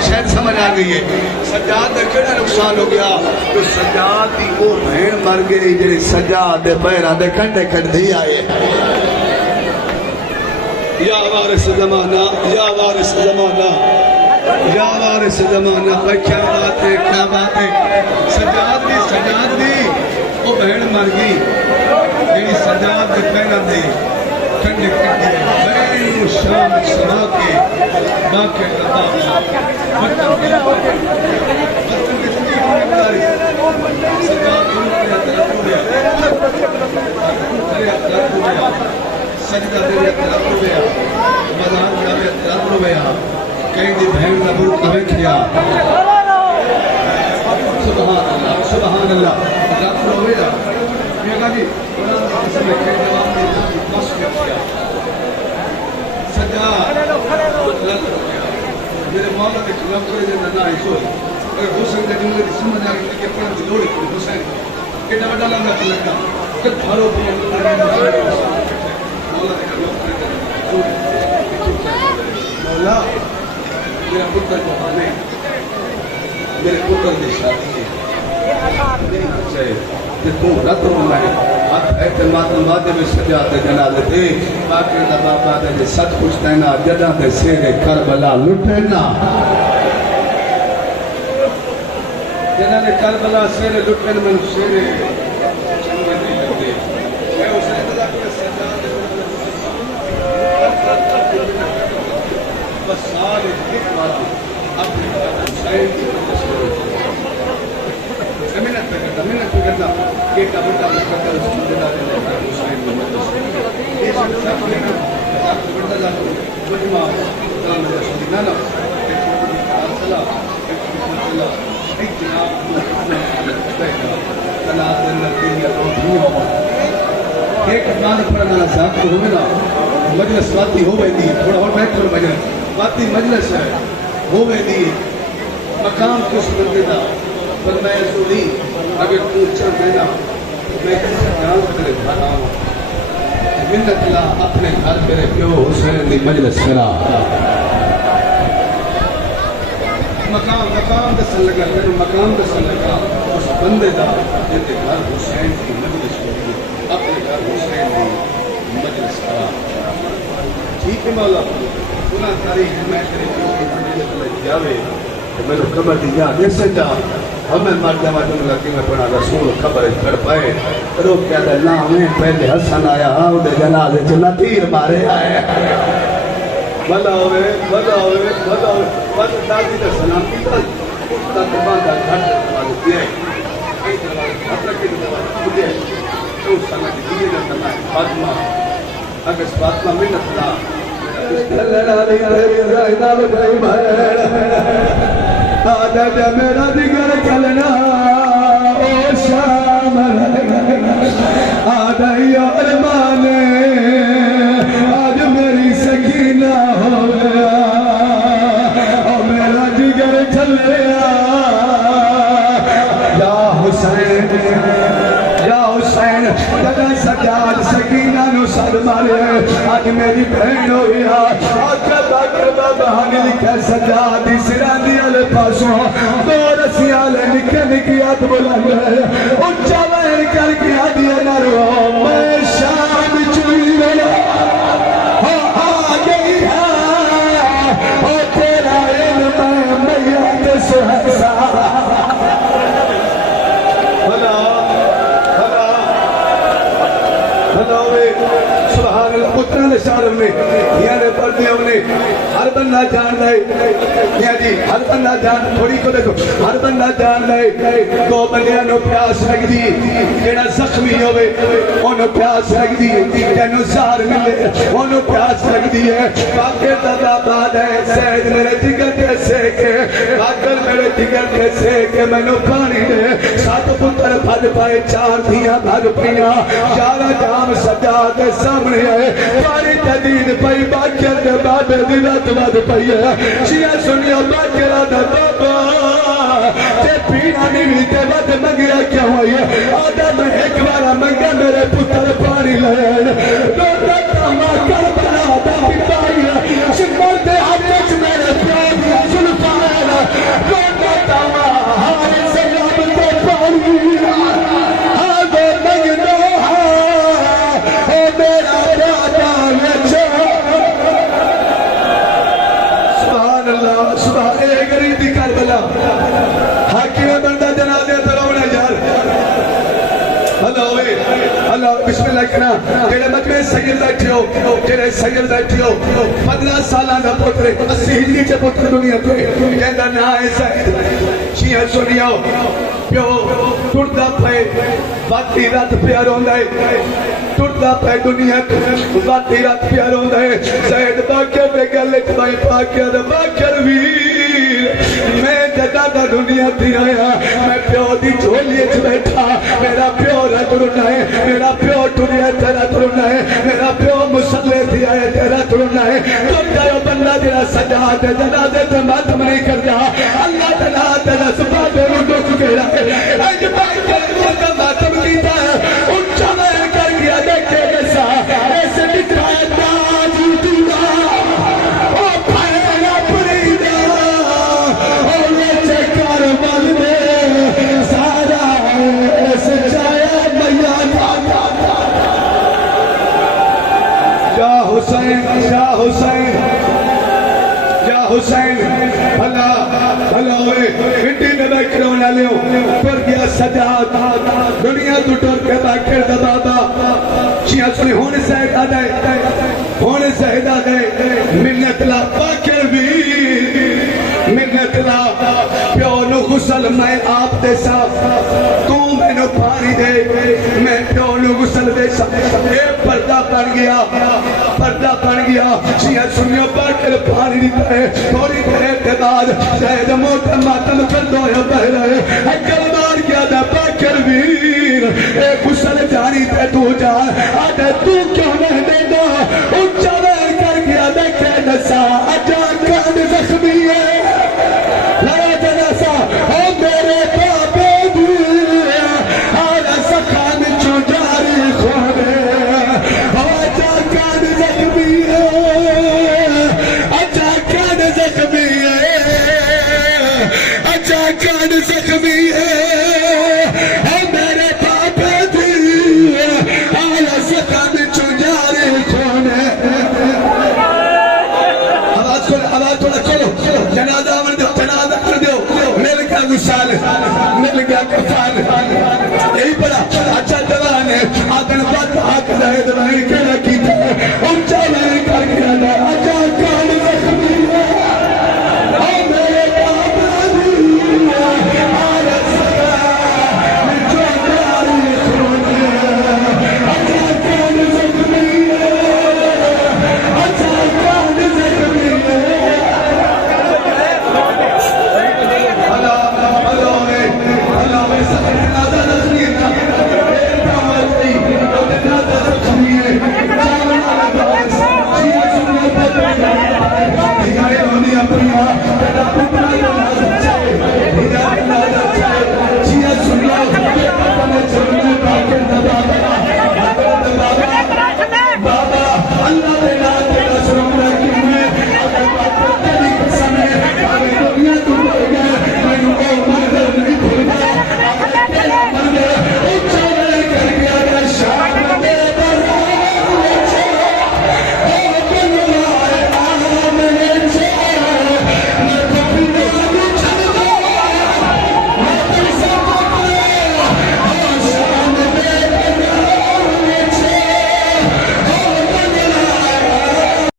شاید سمجھ آ گئی ہے سجاد کا کیڑا نقصان ہو گیا تو سجاد دی وہ بہن مر گئی جی سجاد دے پیراں دے کنڈے کٹدی آئے یا وارث زمانہ یا وارث زمانہ یا وارث زمانہ بھائی کیا بات ہے سجاد دی وہ بہن مر گئی جی سجاد دے پیراں دے کنڈے کٹدی بہن شام سما کے باقی سجدہ دے اطلاق رو گیا مدان جاوے اطلاق رو گیا کہیں دی بہن نبور کبھے کیا سبحان اللہ اطلاق رو گیا یہ کہا جی اس میں کہیں جواب دی بس کیا سجدہ اطلاق رو گیا میرے مولا کے خلاف کرے جانا نہ ایسو اگر حسین دے جملے دی سمجھ آگئی کہ پڑھن دی دوڑی کی حسین کہ نہ بڑا لگا کہ لگا کہ بھارو بھی مولا کے خلاف کرے جانا مولا میرا پتر کو آنے میرے پتر دی شادی ہے میری بچہ ہے کہ تو رت رونا ہے ہاتھ اعتماد مادے میں سجاد جنازے تھے باقی دا بابا دے سچ پوچھتا ہے نا جدہ دے سیرے کربلا لٹے نا جنہ نے کربلا سیرے لٹے نا من سیرے چنگے نہیں لگتے میں اسے اتدا کہ سجاد بس سال ایک بات اپنی حسین کی منت پہ کرنا کہ کبھتا مقدر اس کی جدا دے لئے حسین محمد یہ سب لینا آپ کو بڑھتا جاتا ہوں مجمع قرآن میں رسولی نانا ایک مرسلہ ایک جناب تناد الدین یا دنیا ایک مان پڑھنا ذات کو ہوئے نا مجلس واتی ہوئے دی تھوڑا اور بیٹھ کر مجلس واتی مجلس ہے ہوئے دی مقام کس بندے دا پر میں سولی اگر تو چل دینا میں کسی جان تیرے گھر آؤں منت لا اپنے گھر میرے پیو حسین دی مجلس کرا مقام دسن لگا تیرے مقام دسن لگا اس بندے دا جن کے گھر حسین کی مجلس کری اپنے گھر حسین دی مجلس کرا ٹھیک ہے مولا پناہ تاریخ میں تیرے پیو کی مجلس لگ جاوے تو میں نے خبر دی جا جیسے جا ہمیں مر جاوہ جن لگی میں پڑھا رسول خبر کر پائے رو کیا دے نا ہمیں پہلے حسن آیا آؤ دے جنازے چلا تیر مارے آئے بھلا ہوئے بھلا ہوئے بھلا ہوئے بھلا دادی دے سلام کی تا تا تمام دا گھر دے دروازے دیئے کئی دروازے گھر رکھے دروازے مجھے تو سنہ کی دیئے جاتا ہے فاطمہ اگر فاطمہ منت لا اللہ علیہ رائدہ بھائی بھائی آدھا جا میرا دیگر چلنا او شام آدھا ہی ارمانے آج میری سکینہ ہو گیا او میرا دیگر چلنا یا حسین جدا سجاد سکینہ نو سر مارے آج میری بہن ہو گیا آقا بہانی لکھا سجاد سران دیا لے پاسوں دو رسیاں لے نکے نکیات بولا گئے اچھا بہن کر کیا دیا نرو میں شام چوئی رہا آ گئی ہے او تیرا علم میں میت سہسا بھلا سبحان اللہ پترا نے شارم نے یعنی پردے ہونے ہر بندہ جان لائے جی ہر بندہ جان تھوڑی کو دیکھو ہر بندہ جان لائے دو بندیاں نو پیاس لگ دی جیڑا زخمی ہوئے انہوں پیاس لگ دی جنہوں سار ملے انہوں پیاس لگ دی ہے باقر دادا باد ہے سید میرے جگر کے سیکے باقر میرے جگر کے سیکے میں نو پانی دے سات پتر پھل پائے چار دیا بھگ پیا چارہ جام سجا کے سامنے آئے پانی جدید پائی باقر دے بابے دیلت باد پائی ہے شیعہ سنیا باقر آدھا بابا تے پینا نہیں تے بد مگیا کیا ہوئی ہے آدھا میں ایک بارا منگا میرے پتر پانی لین روتا تاما کربلا دا پتائی ہے شکر دے حدیث میرے پیاری سلطان روتا تاما ہارے سلام تے پانی آدھا مگنو ہاں او میرا رادا ویچا سبحان اللہ سبحان اے غریب دی کربلا حاکم بندہ جنازے ترونے یار اللہ بسم اللہ کہنا جیڑے مجمع سید بیٹھے ہو جیڑے سید بیٹھے ہو 15 سالان دا پتر 80 ہجری چے پتر دنیا تو کہندا نا ہے سید شیعہ سنیو پیو ٹردا پئے باتی رات پیا روندا ہے ٹردا پئے دنیا تو باتی رات پیا روندا ہے سید باقر دے گل وچ بھائی باقر باقر ویر میں جدا دا دنیا تھی آیا میں پیو دی جھولی اچ بیٹھا میرا پیو رت رنا ہے میرا پیو ٹریا تیرا ترنا ہے میرا پیو مسلے تھی آیا تیرا ترنا ہے تم جاؤ بندہ جڑا سجاد جنازے تے ماتم نہیں کرتا اللہ تعالیٰ تعالیٰ سبحانہ دے دکھ گیا ہے اج بھائی کلمہ کا ماتم کیتا ہے اونچا میں کر گیا دیکھے گسا ایسے بٹھایا تاج دینا او پھیلا پریدا او لچے کاربل میں سارا ایسے جایا میاں یا حسین یا حسین یا حسین بھلا بھلا ہوئے انٹی میں بیٹھ رونا لیوں پر گیا سجاد دنیا تو ٹور کے باکر دا بابا شیعہ سنی ہونے سہید آدھائے ہونے سہید آدھائے منت لا باکر بھی منت لا پیو نو غسل میں آپ دے ساتھ تو میں نو پانی دے میں پیو نو غسل دے ساتھ اے پردہ بن گیا شیعہ سنیوں باکر پانی دیتا ہے تھوڑی دیر کے بعد شاید موٹا ماتم کر دو یا بہ رہے اکل مار کیا دا باکر ویر اے غسل جاری تے تو جا آدھے تو کیوں نہیں دے دا اونچا ویر کر گیا دیکھے نسا اجا کان زخمی ہے لڑا جناسا او میرے بابے دیا آرہ سکان چو جاری خونے او اجا کان زخمی ہے اجا کان زخمی ہے اجا کان زخمی ہے او میرے بابے دیا آرہ سکان چو جاری خونے آواز تھوڑا کھولو جنازہ کر دیو مل گیا وصال مل گیا کفال